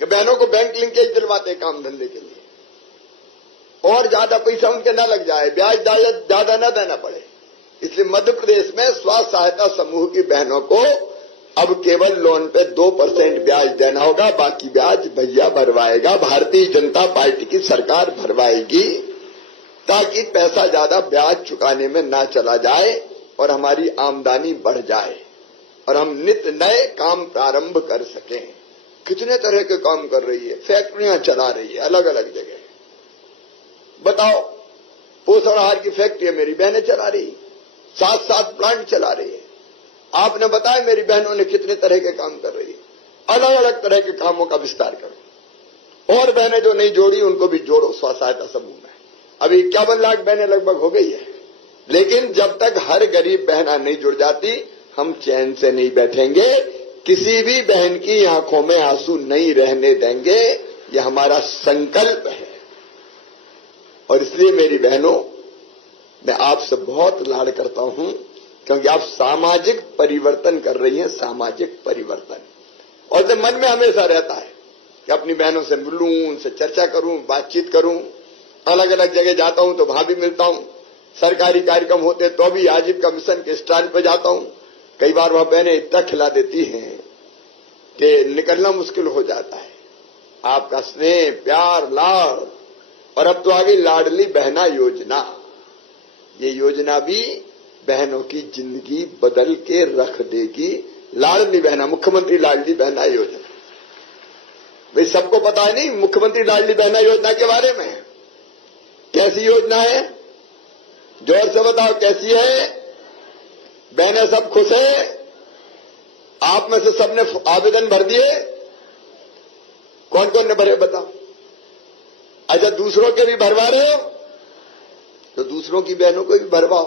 कि बहनों को बैंक लिंकेज दिलवाते काम धंधे के लिए, और ज्यादा पैसा उनके न लग जाए, ब्याज ज्यादा न देना पड़े। इसलिए मध्य प्रदेश में स्वयं सहायता समूह की बहनों को अब केवल लोन पे 2% ब्याज देना होगा, बाकी ब्याज भैया भरवाएगा, भारतीय जनता पार्टी की सरकार भरवाएगी, ताकि पैसा ज्यादा ब्याज चुकाने में ना चला जाए और हमारी आमदनी बढ़ जाए और हम नित्य नए काम प्रारंभ कर सकें। कितने तरह के काम कर रही है, फैक्ट्रियां चला रही है अलग अलग जगह। बताओ, पोषण आहार की फैक्ट्री मेरी बहनें चला रही, 7 प्लांट चला रही है। आपने बताया मेरी बहनों ने कितने तरह के काम कर रही है। अलग अलग तरह के कामों का विस्तार करो, और बहनें जो नहीं जोड़ी उनको भी जोड़ो स्व सहायता समूह में। अभी 51 लाख बहनें लगभग हो गई है, लेकिन जब तक हर गरीब बहना नहीं जुड़ जाती हम चैन से नहीं बैठेंगे। किसी भी बहन की आंखों में आंसू नहीं रहने देंगे, यह हमारा संकल्प है। और इसलिए मेरी बहनों, मैं आपसे बहुत लाड करता हूं, क्योंकि आप सामाजिक परिवर्तन कर रही हैं, सामाजिक परिवर्तन। और तो मन में हमेशा रहता है कि अपनी बहनों से मिलूं, उनसे चर्चा करूं, बातचीत करूं। अलग अलग जगह जाता हूं तो वहां भी मिलता हूं, सरकारी कार्यक्रम होते तो भी आजीविका मिशन के स्टॉल पर जाता हूं। कई बार वह बहनें इतना खिला देती हैं कि निकलना मुश्किल हो जाता है। आपका स्नेह, प्यार, लाड़, और अब तो आ गई लाडली बहना योजना। ये योजना भी बहनों की जिंदगी बदल के रख देगी। लाडली बहना, मुख्यमंत्री लाडली बहना योजना, भाई सबको पता है नहीं मुख्यमंत्री लाडली बहना योजना के बारे में? कैसी योजना है? जोर से बताओ कैसी है? बहनें सब खुश है? आप में से सबने आवेदन भर दिए? कौन कौन ने भरे बताओ? अच्छा, दूसरों के भी भरवा रहे हो तो दूसरों की बहनों को भी भरवाओ।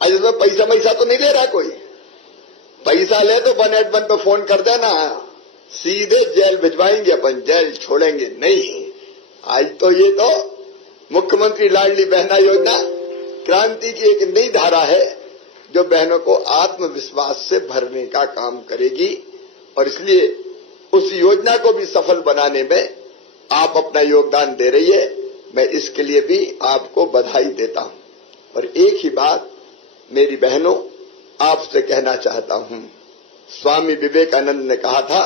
अच्छा, इसमें पैसा तो नहीं ले रहा कोई? पैसा ले तो 181 पे फोन कर देना, सीधे जेल भिजवाएंगे अपन, जेल छोड़ेंगे नहीं। आज तो ये तो मुख्यमंत्री लाडली बहना योजना क्रांति की एक नई धारा है जो बहनों को आत्मविश्वास से भरने का काम करेगी और इसलिए उस योजना को भी सफल बनाने में आप अपना योगदान दे रही है। मैं इसके लिए भी आपको बधाई देता हूं। और एक ही बात मेरी बहनों आपसे कहना चाहता हूं। स्वामी विवेकानंद ने कहा था,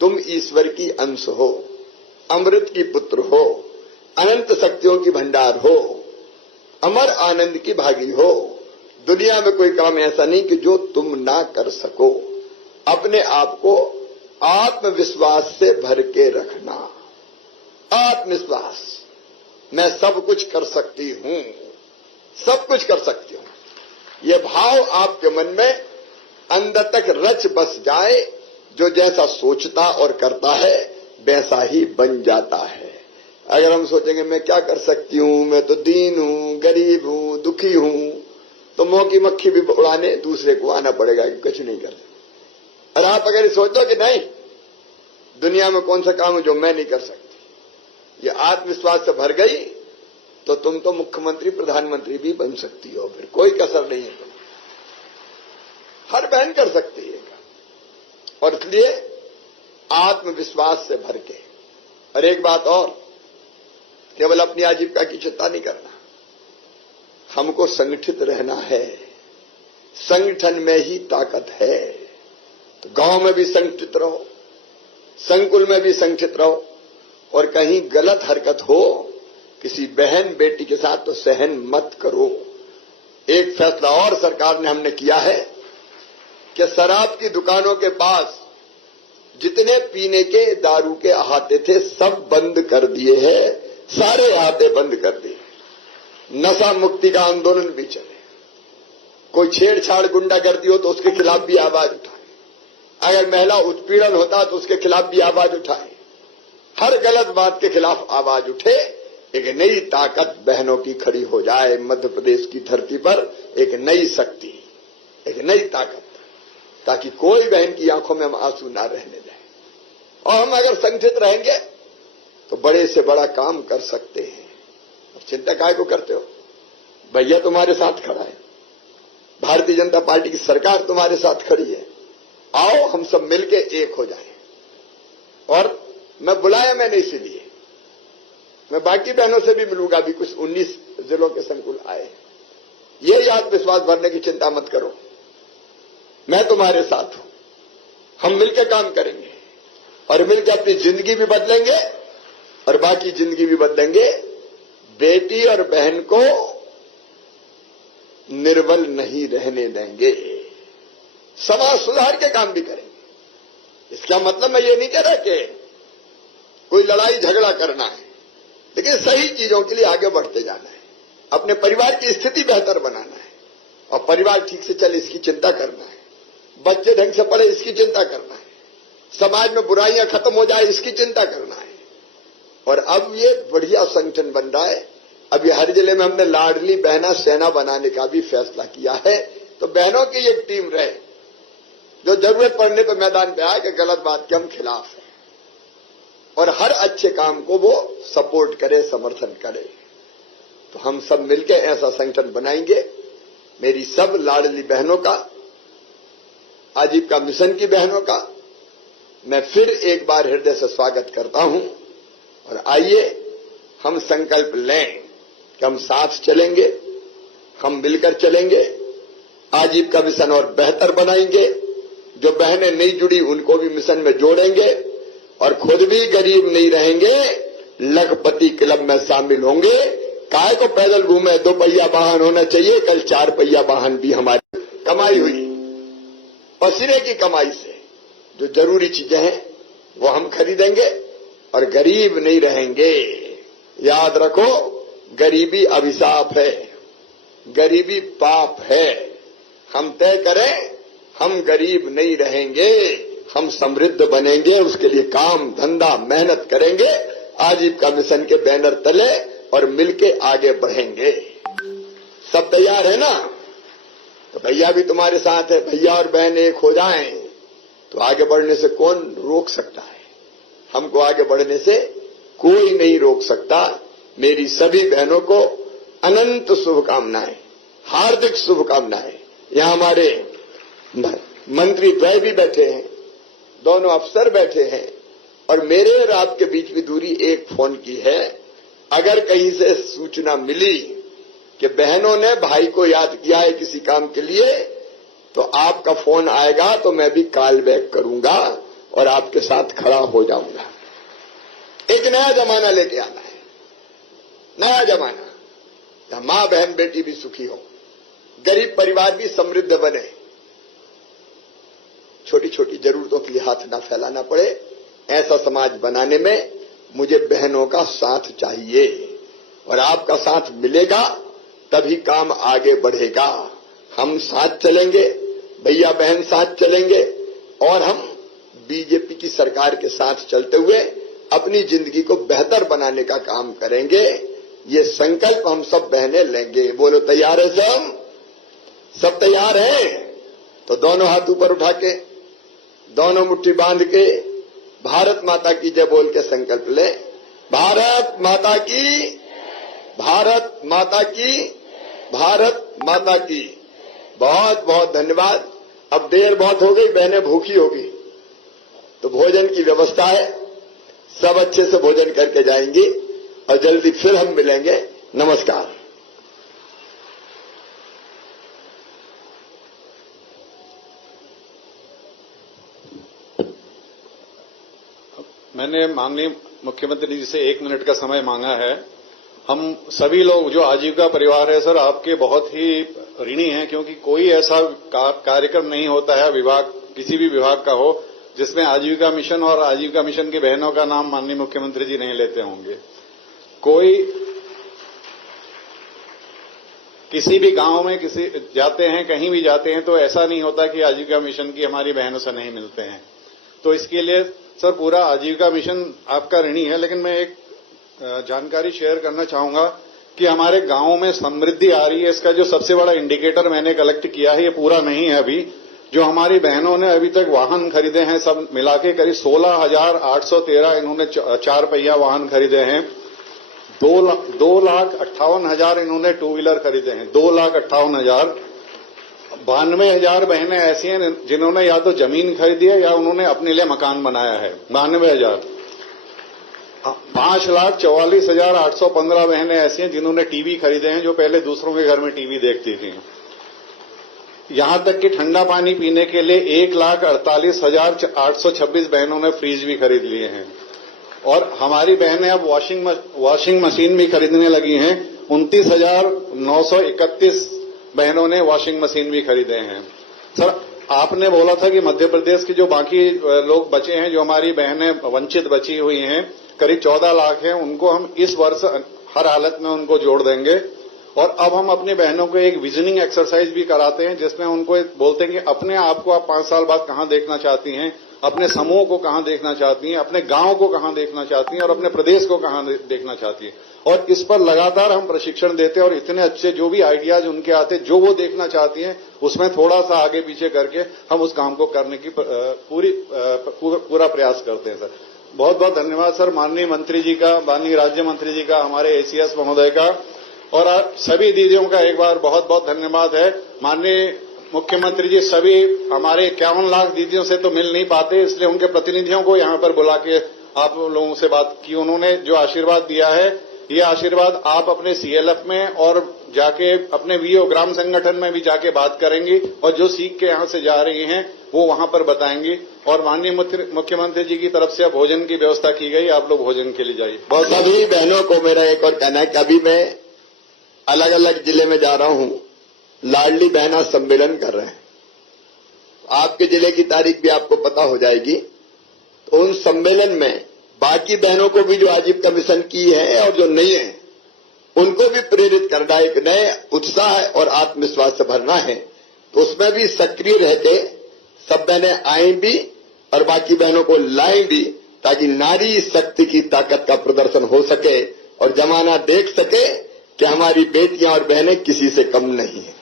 तुम ईश्वर की अंश हो, अमृत की पुत्र हो, अनंत शक्तियों की भंडार हो, अमर आनंद की भागी हो। दुनिया में कोई काम ऐसा नहीं कि जो तुम ना कर सको। अपने आप को आत्मविश्वास से भर के रखना। आत्मविश्वास, मैं सब कुछ कर सकती हूं, सब कुछ कर सकती हूं। ये भाव आपके मन में अंदर तक रच बस जाए। जो जैसा सोचता और करता है वैसा ही बन जाता है। अगर हम सोचेंगे मैं क्या कर सकती हूं, मैं तो दीन हूं, गरीब हूं, दुखी हूं, तो मोह की मक्खी भी उड़ाने दूसरे को आना पड़ेगा कि कुछ नहीं कर सकते। और आप अगर सोचो कि नहीं, दुनिया में कौन सा काम है जो मैं नहीं कर सकती, ये आत्मविश्वास से भर गई तो तुम तो मुख्यमंत्री प्रधानमंत्री भी बन सकती हो। फिर कोई कसर नहीं है, तुम हर बहन कर सकती है। और इसलिए आत्मविश्वास से भर के। और एक बात और, केवल अपनी आजीविका की चिंता नहीं करना, हमको संगठित रहना है। संगठन में ही ताकत है। तो गांव में भी संगठित रहो, संकुल में भी संगठित रहो। और कहीं गलत हरकत हो किसी बहन बेटी के साथ तो सहन मत करो। एक फैसला और सरकार ने हमने किया है कि शराब की दुकानों के पास जितने पीने के दारू के अहाते थे सब बंद कर दिए हैं। सारे अहाते बंद कर दिए। नशा मुक्ति का आंदोलन भी चले। कोई छेड़छाड़ गुंडागर्दी हो तो उसके खिलाफ भी आवाज उठाए। अगर महिला उत्पीड़न होता तो उसके खिलाफ भी आवाज उठाए। हर गलत बात के खिलाफ आवाज उठे। एक नई ताकत बहनों की खड़ी हो जाए। मध्य प्रदेश की धरती पर एक नई शक्ति, एक नई ताकत, ताकि कोई बहन की आंखों में हम आंसू ना रहने दें। और हम अगर संगठित रहेंगे तो बड़े से बड़ा काम कर सकते हैं। अब चिंता काहे को करते हो? भैया तुम्हारे साथ खड़ा है, भारतीय जनता पार्टी की सरकार तुम्हारे साथ खड़ी है। आओ हम सब मिलके एक हो जाएं। और मैं बुलाया मैंने इसीलिए, मैं बाकी बहनों से भी मिलूंगा। अभी कुछ 19 जिलों के संकुल आए। ये आत्मविश्वास भरने की चिंता मत करो, मैं तुम्हारे साथ हूं। हम मिलकर काम करेंगे और मिलकर अपनी जिंदगी भी बदलेंगे और बाकी जिंदगी भी बदलेंगे। बेटी और बहन को निर्बल नहीं रहने देंगे। समाज सुधार के काम भी करेंगे। इसका मतलब मैं ये नहीं कह रहा कि कोई लड़ाई झगड़ा करना है, लेकिन सही चीजों के लिए आगे बढ़ते जाना है। अपने परिवार की स्थिति बेहतर बनाना है और परिवार ठीक से चले इसकी चिंता करना है। बच्चे ढंग से पढ़े इसकी चिंता करना है। समाज में बुराइयां खत्म हो जाए इसकी चिंता करना है। और अब ये बढ़िया संगठन बन रहा है। अभी हर जिले में हमने लाडली बहना सेना बनाने का भी फैसला किया है। तो बहनों की एक टीम रहे जो जरूरत पड़ने पर मैदान पे आए कि गलत बात के हम खिलाफ हैं और हर अच्छे काम को वो सपोर्ट करे, समर्थन करे। तो हम सब मिलकर ऐसा संगठन बनाएंगे। मेरी सब लाडली बहनों का, आजीविका मिशन की बहनों का मैं फिर एक बार हृदय से स्वागत करता हूं। और आइए हम संकल्प लें कि हम साथ चलेंगे, हम मिलकर चलेंगे, आजीविका मिशन और बेहतर बनाएंगे। जो बहनें नहीं जुड़ी उनको भी मिशन में जोड़ेंगे और खुद भी गरीब नहीं रहेंगे। लखपति क्लब में शामिल होंगे। काय को पैदल घूमे, 2 पहिया वाहन होना चाहिए। कल 4 पहिया वाहन भी हमारी कमाई हुई, पसीने की कमाई से जो जरूरी चीजें हैं वो हम खरीदेंगे और गरीब नहीं रहेंगे। याद रखो, गरीबी अभिशाप है, गरीबी पाप है। हम तय करें, हम गरीब नहीं रहेंगे, हम समृद्ध बनेंगे। उसके लिए काम धंधा मेहनत करेंगे, आजीविका मिशन के बैनर तले और मिलके आगे बढ़ेंगे। सब तैयार है ना? तो भैया भी तुम्हारे साथ है। भैया और बहन एक हो जाएं तो आगे बढ़ने से कौन रोक सकता है? हमको आगे बढ़ने से कोई नहीं रोक सकता। मेरी सभी बहनों को अनंत शुभकामनाएं, हार्दिक शुभकामनाएं। यहाँ हमारे मंत्री द्वय भी बैठे हैं, दोनों अफसर बैठे हैं, और मेरे और आपके बीच भी दूरी एक फोन की है। अगर कहीं से सूचना मिली कि बहनों ने भाई को याद किया है किसी काम के लिए, तो आपका फोन आएगा तो मैं भी कॉल बैक करूंगा और आपके साथ खड़ा हो जाऊंगा। एक नया जमाना लेके आना है, नया जमाना, जहां मां बहन बेटी भी सुखी हो, गरीब परिवार भी समृद्ध बने, छोटी छोटी जरूरतों के लिए हाथ ना फैलाना पड़े। ऐसा समाज बनाने में मुझे बहनों का साथ चाहिए, और आपका साथ मिलेगा तभी काम आगे बढ़ेगा। हम साथ चलेंगे, भैया बहन साथ चलेंगे, और हम बीजेपी की सरकार के साथ चलते हुए अपनी जिंदगी को बेहतर बनाने का काम करेंगे। ये संकल्प हम सब बहनें लेंगे। बोलो तैयार है सब? सब तैयार हैं? तो दोनों हाथ ऊपर उठा के, दोनों मुट्ठी बांध के भारत माता की जय बोल के संकल्प ले। भारत माता की, भारत माता की, भारत माता की। बहुत बहुत धन्यवाद। अब देर बहुत हो गई, बहनें भूखी होगी, तो भोजन की व्यवस्था है, सब अच्छे से भोजन करके जाएंगी और जल्दी फिर हम मिलेंगे। नमस्कार। मैंने माननीय मुख्यमंत्री जी से 1 मिनट का समय मांगा है। हम सभी लोग जो आजीविका परिवार है सर, आपके बहुत ही ऋणी हैं, क्योंकि कोई ऐसा कार्यक्रम नहीं होता है विभाग, किसी भी विभाग का हो, जिसमें आजीविका मिशन और आजीविका मिशन की बहनों का नाम माननीय मुख्यमंत्री जी नहीं लेते होंगे। कोई किसी भी गांव में किसी जाते हैं, कहीं भी जाते हैं, तो ऐसा नहीं होता कि आजीविका मिशन की हमारी बहनों से नहीं मिलते हैं। तो इसके लिए सर पूरा आजीविका मिशन आपका ऋणी है। लेकिन मैं एक जानकारी शेयर करना चाहूंगा कि हमारे गांवों में समृद्धि आ रही है। इसका जो सबसे बड़ा इंडिकेटर मैंने कलेक्ट किया है, ये पूरा नहीं है अभी, जो हमारी बहनों ने अभी तक वाहन खरीदे हैं, सब मिला के करीब 16,813 इन्होंने 4 पहिया वाहन खरीदे हैं। 2,58,000 इन्होंने 2 व्हीलर खरीदे हैं। 2,58,000। 92,000 बहनें ऐसी हैं जिन्होंने या तो जमीन खरीदी है या उन्होंने अपने लिए मकान बनाया है। 92,000। 5,44,815 बहनें ऐसी हैं जिन्होंने टीवी खरीदे हैं, जो पहले दूसरों के घर में टीवी देखती थी। यहां तक कि ठंडा पानी पीने के लिए 1,48,826 बहनों ने फ्रिज भी खरीद लिए हैं। और हमारी बहनें अब वॉशिंग मशीन भी खरीदने लगी हैं। 29,931 बहनों ने वॉशिंग मशीन भी खरीदे हैं। सर, आपने बोला था कि मध्य प्रदेश के जो बाकी लोग बचे हैं, जो हमारी बहनें वंचित बची हुई हैं, करीब 14 लाख हैं, उनको हम इस वर्ष हर हालत में उनको जोड़ देंगे। और अब हम अपनी बहनों को एक विजनिंग एक्सरसाइज भी कराते हैं, जिसमें उनको बोलते हैं कि अपने आप को आप 5 साल बाद कहां देखना चाहती हैं, अपने समूह को कहां देखना चाहती हैं, अपने गांव को कहां देखना चाहती हैं और अपने प्रदेश को कहां देखना चाहती हैं। और इस पर लगातार हम प्रशिक्षण देते हैं, और इतने अच्छे जो भी आइडियाज उनके आते, जो वो देखना चाहती हैं, उसमें थोड़ा सा आगे पीछे करके हम उस काम को करने की पूरा प्रयास करते हैं। सर, बहुत बहुत धन्यवाद सर, माननीय मंत्री जी का, माननीय राज्य मंत्री जी का, हमारे एसीएस महोदय का, और सभी दीदियों का एक बार बहुत बहुत धन्यवाद है। माननीय मुख्यमंत्री जी सभी हमारे 51 लाख दीदियों से तो मिल नहीं पाते, इसलिए उनके प्रतिनिधियों को यहां पर बुला के आप लोगों से बात की। उन्होंने जो आशीर्वाद दिया है, ये आशीर्वाद आप अपने सीएलएफ में और जाके अपने वीओ ग्राम संगठन में भी जाके बात करेंगी, और जो सीख के यहां से जा रही हैं वो वहां पर बताएंगी। और माननीय मुख्यमंत्री जी की तरफ से भोजन की व्यवस्था की गई, आप लोग भोजन के लिए जाइए। बहुत सभी बहनों को मेरा एक और कहना है कि अभी मैं अलग अलग जिले में जा रहा हूं, लाडली बहना सम्मेलन कर रहे हैं। आपके जिले की तारीख भी आपको पता हो जाएगी। तो उन सम्मेलन में बाकी बहनों को भी जो आजीविका मिशन की है और जो नहीं है, उनको भी प्रेरित करना, एक नए उत्साह और आत्मविश्वास से भरना है। तो उसमें भी सक्रिय रह के सब बहनें आए भी और बाकी बहनों को लाएं भी, ताकि नारी शक्ति की ताकत का प्रदर्शन हो सके और जमाना देख सके कि हमारी बेटियां और बहनें किसी से कम नहीं है।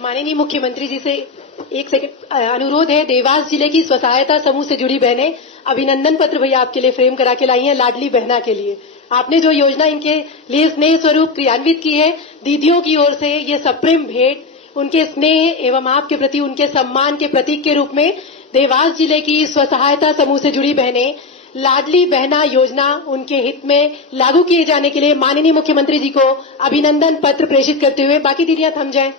माननीय मुख्यमंत्री जी से एक सेकंड अनुरोध है। देवास जिले की स्वसहायता समूह से जुड़ी बहनें अभिनंदन पत्र भैया आपके लिए फ्रेम करा के लाई हैं, लाडली बहना के लिए। आपने जो योजना इनके लिए स्नेह स्वरूप क्रियान्वित की है, दीदियों की ओर से ये सप्रेम भेंट उनके स्नेह एवं आपके प्रति उनके सम्मान के प्रतीक के रूप में देवास जिले की स्वसहायता समूह से जुड़ी बहनें लाडली बहना योजना उनके हित में लागू किए जाने के लिए माननीय मुख्यमंत्री जी को अभिनंदन पत्र प्रेषित करते हुए, बाकी दीदियां थम जाएं।